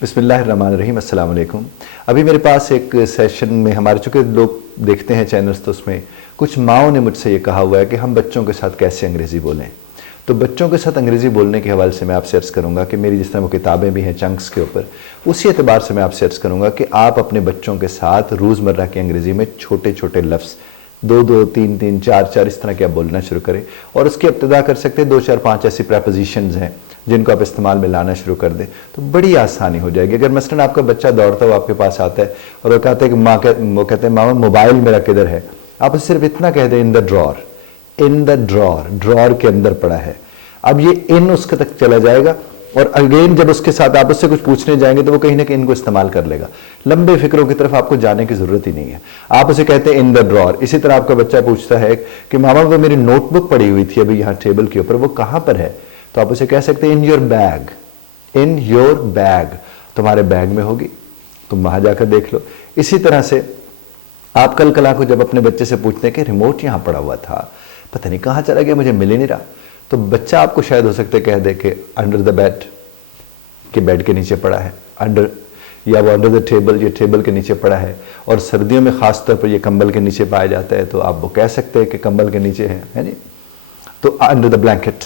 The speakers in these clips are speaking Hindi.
बिस्मिल्लाहिर्रहमानिर्रहीम, अस्सलाम वालेकुम। अभी मेरे पास एक सेशन में हमारे चूँकि लोग देखते हैं चैनल्स, तो उसमें कुछ माओं ने मुझसे ये कहा हुआ है कि हम बच्चों के साथ कैसे अंग्रेज़ी बोलें। तो बच्चों के साथ अंग्रेज़ी बोलने के हवाले से मैं आपसे अर्ज़ करूँगा कि मेरी जिस तरह वो किताबें भी हैं चंक्स के ऊपर, उसी एतबार से मैं आपसे अर्ज़ करूँगा कि आप अपने बच्चों के साथ रोज़मर्रा की अंग्रेज़ी में छोटे छोटे लफ्ज़ दो दो तीन तीन चार चार इस तरह के आप बोलना शुरू करें और उसकी इब्तिदा कर सकते हैं 2 4 5 ऐसी प्रपोजिशंस हैं जिनको आप इस्तेमाल में लाना शुरू कर दें तो बड़ी आसानी हो जाएगी। अगर मसलन आपका बच्चा दौड़ता हुआ आपके पास आता है और वो कहते हैं कि वो कहते हैं मामा मोबाइल मेरा किधर है, आप सिर्फ इतना कह दें in the drawer, in the drawer, drawer के अंदर पड़ा है। अब ये इन उसके तक चला जाएगा और अगेन जब उसके साथ आप उससे कुछ पूछने जाएंगे तो वो कहीं ना कहीं इनको इस्तेमाल कर लेगा। लंबे फिक्रों की तरफ आपको जाने की जरूरत ही नहीं है, आप उसे कहते हैं इन द ड्रॉर। इसी तरह आपका बच्चा पूछता है कि मामा वो मेरी नोटबुक पड़ी हुई थी अभी यहाँ टेबल के ऊपर, वो कहाँ पर है, तो आप उसे कह सकते हैं in your bag, in your bag, तुम्हारे बैग में होगी, तुम वहां जाकर देख लो। इसी तरह से आप कल कला को जब अपने बच्चे से पूछते हैं कि रिमोट यहां पड़ा हुआ था, पता नहीं कहां चला गया, मुझे मिल ही नहीं रहा, तो बच्चा आपको शायद हो सकता है कह दे कि अंडर द बेड, कि बेड के नीचे पड़ा है, अंडर, या वो अंडर द टेबल, ये टेबल के नीचे पड़ा है। और सर्दियों में खास तौर पर ये कंबल के नीचे पाया जाता है, तो आप वो कह सकते हैं कि कंबल के नीचे है जी, तो अंडर द ब्लैंकेट।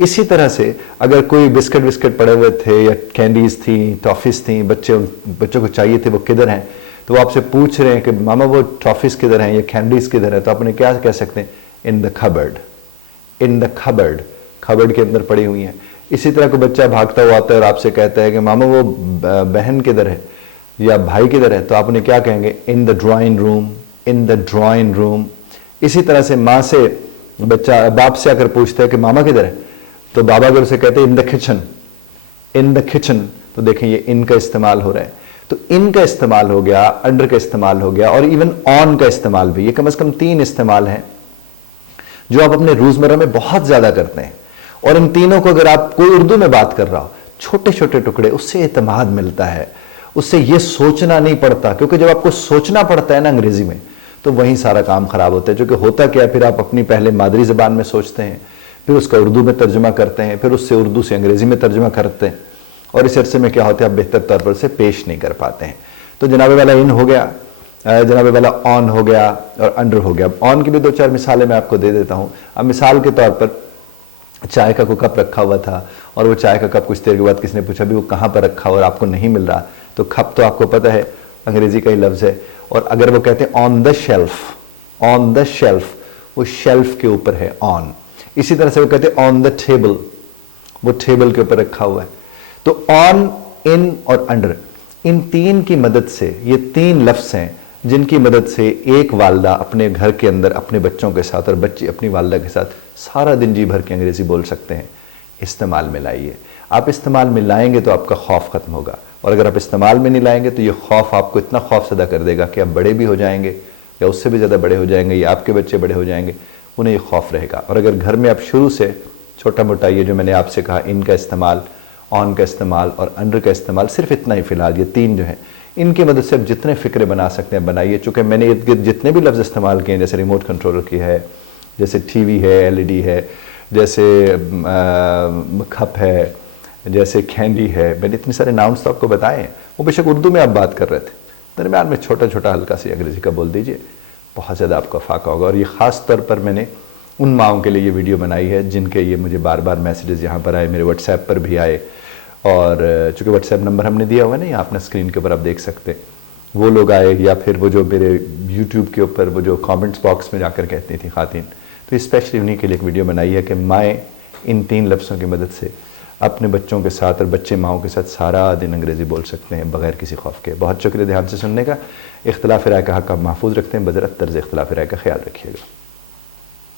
इसी तरह से अगर कोई बिस्किट विस्किट पड़े हुए थे या कैंडीज थी, टॉफीज थी, बच्चों को चाहिए थे, वो किधर हैं, तो वो आपसे पूछ रहे हैं कि मामा वो टॉफीज किधर हैं या कैंडीज किधर हैं, तो आपने क्या कह सकते हैं in the cupboard, in the cupboard, cupboard के अंदर पड़ी हुई हैं। इसी तरह कोई बच्चा भागता हुआ आता है और आपसे कहता है कि मामा वो बहन किधर है या भाई किधर है, तो आपने क्या कहेंगे in the drawing room, in the drawing room. इसी तरह से माँ से बच्चा बाप से आकर पूछता है कि मामा किधर है, तो बाबा अगर उसे कहते हैं in the kitchen, in the kitchen, तो देखें ये इन का इस्तेमाल हो रहा है। तो इन का इस्तेमाल हो गया, अंडर का इस्तेमाल हो गया और इवन ऑन का इस्तेमाल भी। ये कम से कम 3 इस्तेमाल हैं जो आप अपने रोजमर्रा में बहुत ज्यादा करते हैं। और इन तीनों को अगर आप कोई उर्दू में बात कर रहा हो, छोटे छोटे टुकड़े, उससे एतमाद मिलता है, उससे ये सोचना नहीं पड़ता, क्योंकि जब आपको सोचना पड़ता है ना अंग्रेजी में, तो वहीं सारा काम खराब होता है। क्योंकि होता क्या है, फिर आप अपनी पहले मादरी जबान में सोचते हैं, फिर उसका उर्दू में तर्जुमा करते हैं, फिर उससे उर्दू से अंग्रेजी में तर्जुमा करते हैं, और इस अरसे में क्या होता है आप बेहतर तौर पर उसे पेश नहीं कर पाते हैं। तो जनाबे वाला इन हो गया, जनाबे वाला ऑन हो गया और अंडर हो गया। ऑन की भी 2 4 मिसालें मैं आपको दे देता हूं। अब मिसाल के तौर पर चाय का कोई कप रखा हुआ था और वो चाय का कप कुछ देर के बाद किसी ने पूछा भी वो कहाँ पर रखा और आपको नहीं मिल रहा, तो कप तो आपको पता है अंग्रेजी का ही लफ्ज है। और अगर वो कहते हैं on the shelf, on the shelf, वो शेल्फ के ऊपर है ऑन। इसी तरह से वो कहते हैं ऑन द टेबल, वो टेबल के ऊपर रखा हुआ है। तो ऑन, इन और अंडर, इन 3 की मदद से, ये 3 लफ्ज हैं जिनकी मदद से एक वालदा अपने घर के अंदर अपने बच्चों के साथ और बच्चे अपनी वालदा के साथ सारा दिन जी भर के अंग्रेजी बोल सकते हैं। इस्तेमाल में लाइए, आप इस्तेमाल में लाएंगे तो आपका खौफ खत्म होगा, और अगर आप इस्तेमाल में नहीं लाएंगे तो ये खौफ आपको इतना खौफजदा कर देगा कि आप बड़े भी हो जाएंगे या उससे भी ज़्यादा बड़े हो जाएंगे या आपके बच्चे बड़े हो जाएंगे, उन्हें ये खौफ रहेगा। और अगर घर में आप शुरू से छोटा मोटा ये जो मैंने आपसे कहा, इन का इस्तेमाल, ऑन का इस्तेमाल और अंडर का इस्तेमाल, सिर्फ इतना ही फिलहाल ये 3 जो हैं, इनकी मदद से आप जितने फ़िक्रे बना सकते हैं बनाइए। चूँकि मैंने इर्द गिर्द जितने भी लफ्ज़ इस्तेमाल किए हैं, जैसे रिमोट कंट्रोलर की है, जैसे टीवी है, एलईडी है, जैसे कप है, जैसे कैंडी है, मैंने इतने सारे नाउन्स तो आपको बताए हैं। वो बेशक उर्दू में आप बात कर रहे थे, दरम्यान में छोटा छोटा हल्का सी अंग्रेज़ी का बोल दीजिए, बहुत ज़्यादा आपको फाका होगा। और ये ख़ास तौर पर मैंने उन माओं के लिए ये वीडियो बनाई है जिनके ये मुझे बार बार मैसेजेस यहाँ पर आए, मेरे व्हाट्सएप पर भी आए, और चूँकि व्हाट्सएप नंबर हमने दिया हुआ है ना, यहाँ अपना स्क्रीन के ऊपर आप देख सकते हैं, वो लोग आए, या फिर वो जो मेरे यूट्यूब के ऊपर वो जो कमेंट्स बॉक्स में जाकर कहती थी खातिन, तो स्पेशली उन्हीं के लिए एक वीडियो बनाई है कि माएँ इन 3 लफ्ज़ों की मदद से अपने बच्चों के साथ और बच्चे माओं के साथ सारा दिन अंग्रेज़ी बोल सकते हैं बग़ैर किसी खौफ के। बहुत शुक्रिया ध्यान से सुनने का। इख्तिलाफ़ राय का हक़ आप महफूज रखते हैं, बज़रत तर्ज़ इख्तिलाफ़ राय का ख्याल रखिएगा।